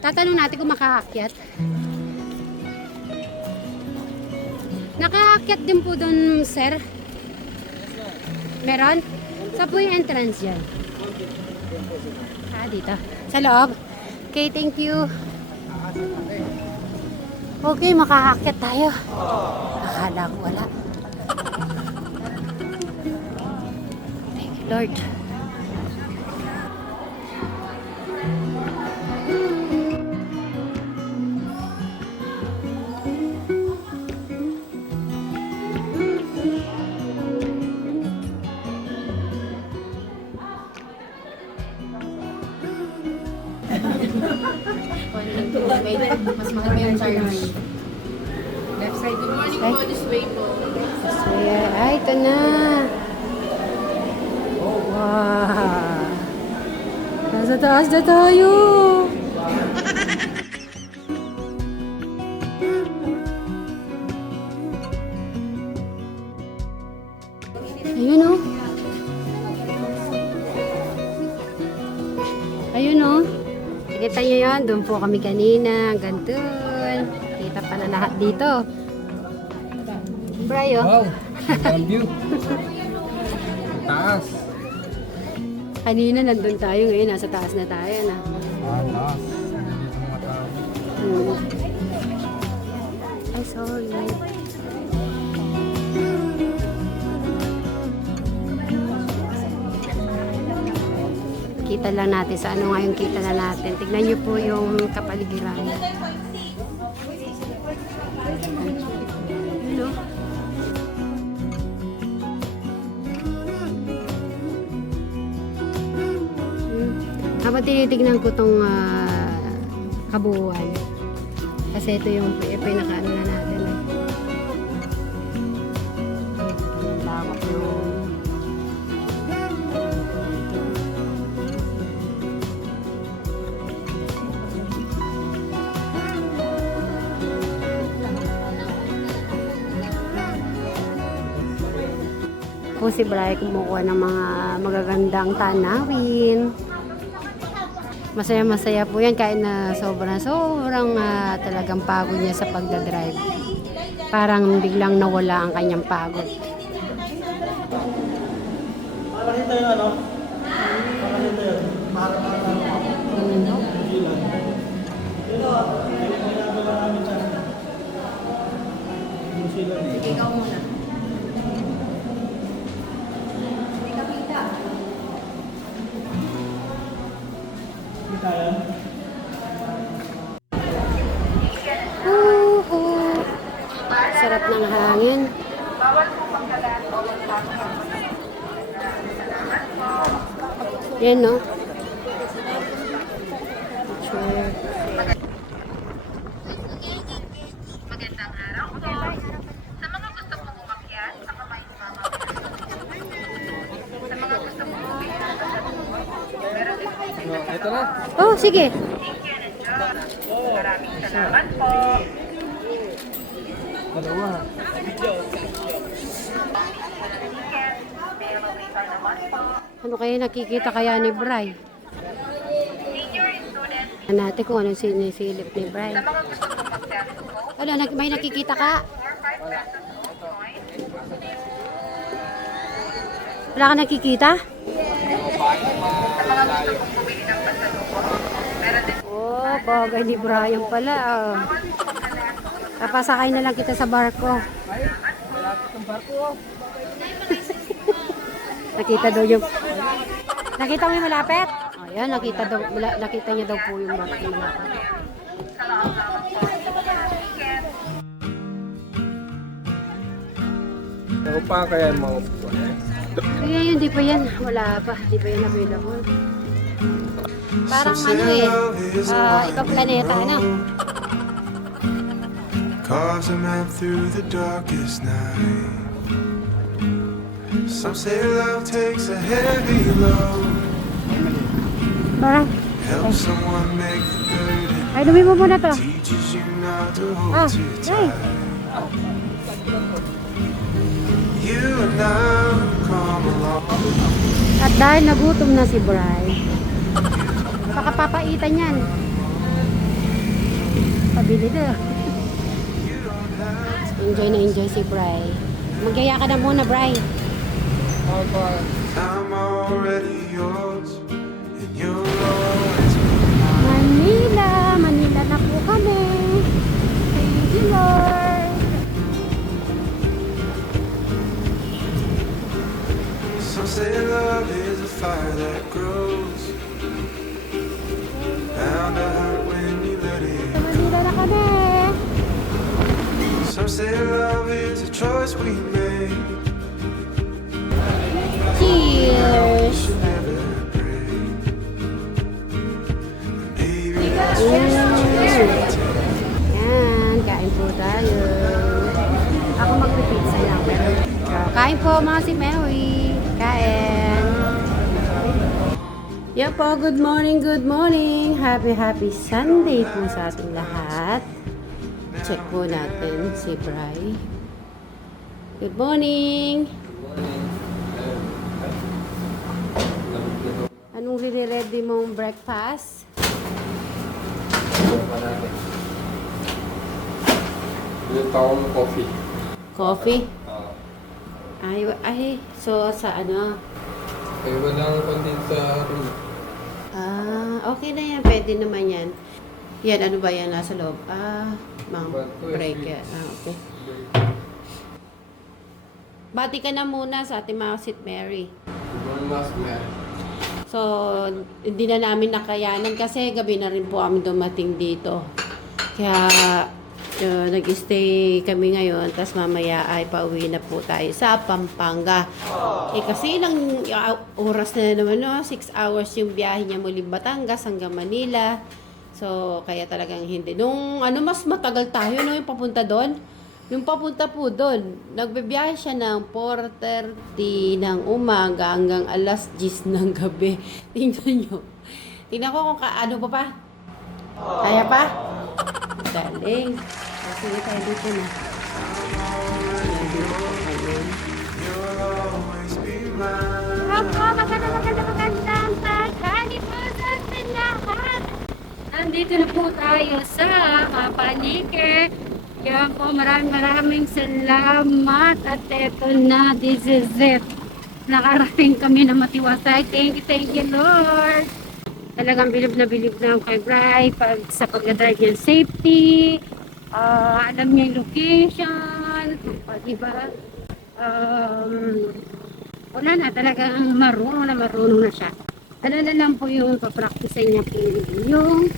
Tatanong natin kung makaakyat. Nakaakyat din po doon, sir? Meron? Saan po yung entrance dyan? Dito. Sa loob? Okay, thank you. Okay, makaakyat tayo. Akala ko wala. Thank you, Lord. Mas mahal yung charge. Left side. Good morning po, this way po. Ay, ito na. Wow. Nasa taas na tayo. Ayun o. Ayun o. Kita nyo yan, doon po kami kanina, hanggang doon. Kita pa na lahat dito. Bray, oh. Wow, ang view. Taas. Kanina nandun tayo, ngayon nasa taas na tayo na. Taas. Dito mga tao. Ay, sorry. Kita lang natin sa ano nga yung kita na natin. Tignan nyo po yung kapaligiran. Hello? Habang tinitignan ko tong kabuuan. Kasi ito yung pinaka-ano na natin. Lawak yung po si Bray kumukuha ng mga magagandang tanawin. Masaya-masaya po yan kahit na sobrang talagang pagod niya sa pagdadrive. Parang biglang nawala ang kanyang pagod. Pakita yung ano? Pakita yun. Sige, ikaw muna. Sarap ng hangin. Yan, no? Picture. Magandang araw po. Sa mga gusto pong umakyat, saka may mama. Sa mga gusto pong umakyat, meron din po. Ito na. Oh, sige. Thank you, Nandiyan. Maraming salamat po. Dalawa. Ano kaya nakikita kaya ni Bray? Senior student, Natin kung anong sinisilip ni Bray. sa mga gusto pong umakyat po, Ano, may nakikita ka? 4-5 pesos point. Wala ka nakikita? Sa mga gusto pong bumili ng pasalubong, meron din Oh, bagay ni Brian pala. Oh. Papasakay na lang kita sa barko. Nakita daw yung... Nakita mo yung malapit? Oh, yan, nakita niya daw po yung malapit. Ako pa kaya maupuan eh. Ay, hindi pa yan. Wala pa. Hindi pa yan available. Parang ano eh. Ibang planeta, ano? Cause a man through the darkest night. Some say love takes a heavy load. Parang... Help someone make the burden. Ay, dumi mo muna to. Teaches you not to hold too Ay. tight. You and I come along. At dahil nagutom na si Bry, baka papaitan yan. pabili doon. Enjoy na enjoy si Bri. Magyaya ka na muna, Bri. I'm already yours, and you'll always be Manila, Manila na po kami. Thank you, Lord. Some say love is a fire that grows, bound to hurt when you let it. Manila na kami. Some say love is a choice we make. Cheers. Should never break. Maybe that's Yan, kain po tayo. Ako magpipizza lang. Kain po mga si Mary. Kain. Yan po, good morning, good morning. Happy Sunday po sa ating lahat. Check po natin si Bri. Good morning. Anong rini-ready mong breakfast? Yung taong coffee. Coffee? Ay, so sa ano? Kaya walang konti sa room. Okay na yan. Pwede naman yan. Yan, ano ba yan? Nasa loob? Mga break yan. Okay. Bati ka na muna sa ating mga St. Mary. Good morning, Mas Mary. So, hindi na namin nakayanan kasi gabi na rin po kami dumating dito. Kaya, nag-stay kami ngayon, tapos mamaya ay pauwi na po tayo sa Pampanga. Kasi ilang oras na naman, no? 6 hours yung biyahe niya muli Batangas hanggang Manila. So, kaya talagang hindi. Nung mas matagal tayo, no? Yung papunta doon. Yung papunta po doon, nagbibiyahe siya ng 4:30 ng umaga hanggang alas 10 ng gabi. Tingnan nyo. Tingnan ko kung ano pa. Kaya pa? Galing. Sige tayo dito na. you'll always be mine. Magandang taghali po sa ating lahat. Nandito na po tayo sa Mapanike. Kaya po maraming salamat at eto na, this is it. Nakarating kami na matiwasay. Thank you Lord. Talagang bilib na ako kay Bri sa pag-drive niya safety. Alam niya yung location. Diba? Wala na, talagang marunong na siya. Dala lang po yung papracticein niya po yung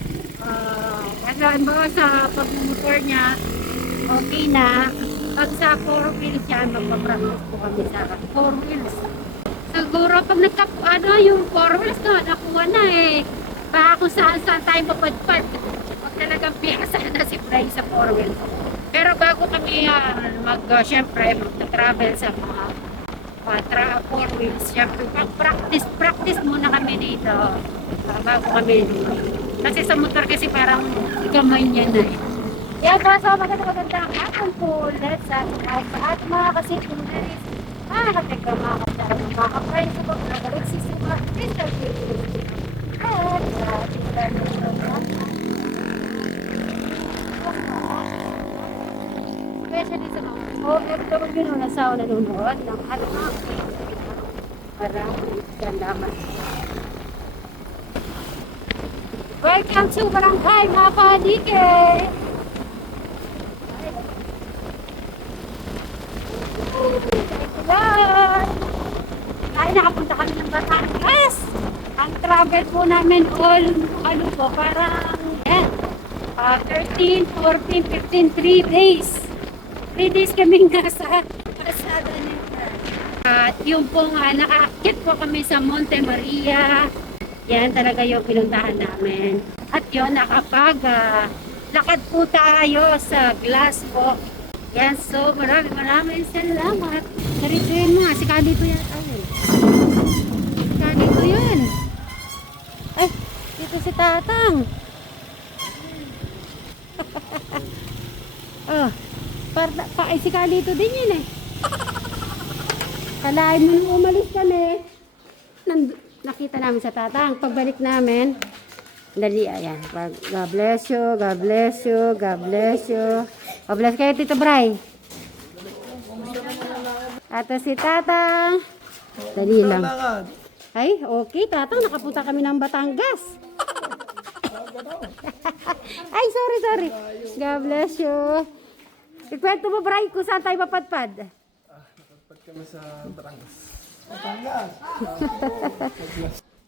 sa pag-motor niya. Okay na. Pag sa 4 wheels yan, magpapractice po kami sa 4 wheels. Siguro pag yung 4 wheels na, nakuha na eh. Baka kung saan tayo mapadpad. Pag talagang piyasa na si Bri sa 4 wheels. Pero bago kami syempre, mag-travel sa mga 4 wheels, syempre, practice muna kami dito. Bago kami dito. Kasi sa motor kasi parang gamay niya na eh. Yan po, so magandang hapon po ulit sa at mga kasitunaris. Natin ka mga kasama, mga ka-friends sa mga nagsisima, Crystal City. At especially sa mga OFW nung nasaw nanonood ng anak. Maraming salamat. Welcome to Barangay Mapanike! Ay, nakapunta kami ng Batangas. Ang travel po namin parang 13, 14, 15, 3 days. 3 days kaming nasa Pasada nito. At yung pong nakaakit po kami sa Monte Maria. Yan talaga yung pinuntahan namin. At yun, lakad po tayo sa glass po. Yan, so maraming salamat. Sarituin mo nga, si Kalito yan. Si Kalito yun. Ay, dito si Tatang. Si Kalito din yun eh. Kalahin mo nung umalis kami. Nakita namin sa Tatang. Pagbalik namin, Dali, ayan. God bless you, God bless you, God bless you. God bless kayo, Tito Bray. Ato si Tatang. Dali lang. Ay, okay, Tatang. Nakapunta kami ng Batangas. Ay, sorry. God bless you. Ikwento mo, Bray, kung saan tayo mapadpad. Napadpad kami sa Batangas.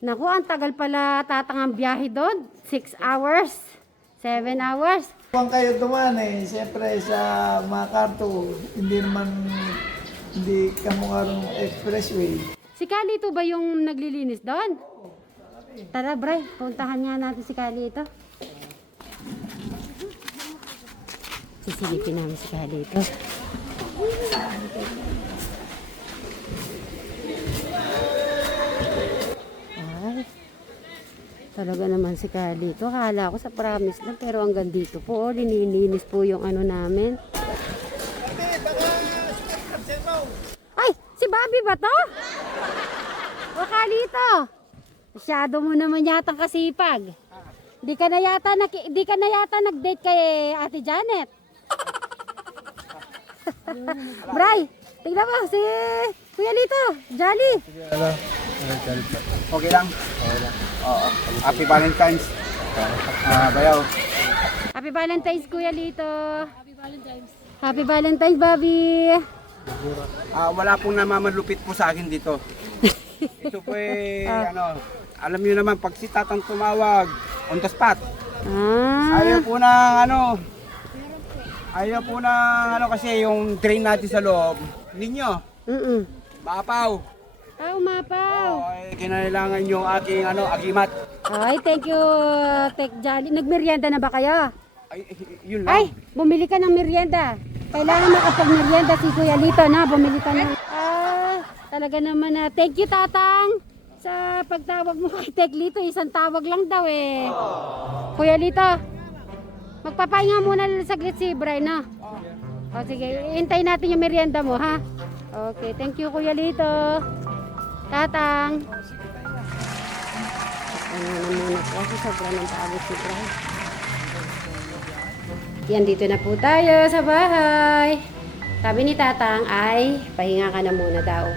Naku, ang tagal pala, Tatang, ang biyahe doon. 6 hours, 7 hours. Kung kayo dumaan eh, siyempre sa MacArthur, hindi kamukha ng expressway. Si Calito ba yung naglilinis doon? Tara, Bray, puntahan nga natin si Calito. Sisilipin namin si Calito. Ay, talaga naman si Calito. Akala ko sa promise lang, pero hanggang dito po, linilinis po yung ano namin. Ay, si Bobby ba to? O Calito? Masyado mo naman yatang kasipag. Di ka na yata nag-date kay Ate Janet. Bray, tignan mo si Kuya Lito, Jolly. Okay lang? Oo. Happy Valentine's. Bayaw. Happy Valentine's, Kuya Lito. Happy Valentine's, Bobby. Wala pong namamalupit po sa akin dito. Ito po alam niyo naman, pag si Tatang tumawag, on the spot. Ayaw po ng kasi yung train natin sa loob, ninyo, maapaw. Umapaw. Kinailangan yung aking agimat. Ay, thank you, Tek Jolly. Nagmerienda na ba kayo? Ay, yun lang. Ay, bumili ka ng merienda. Kailangan makapag-merienda si Kuya Lito na. Bumili ka ng... talaga naman na. Thank you, Tatang. Sa pagtawag mo kay Tek Lito, isang tawag lang daw eh. Kuya Lito, magpapahinga muna saglit si Bray, no? O sige, hintayin natin yung merienda mo, ha? Okay, thank you, Kuya Lito. Tatang. Ano na muna po kasi sobrang ng pagod si Bray. Yan, dito na po tayo sa bahay. Sabi ni Tatang ay pahinga ka na muna daw.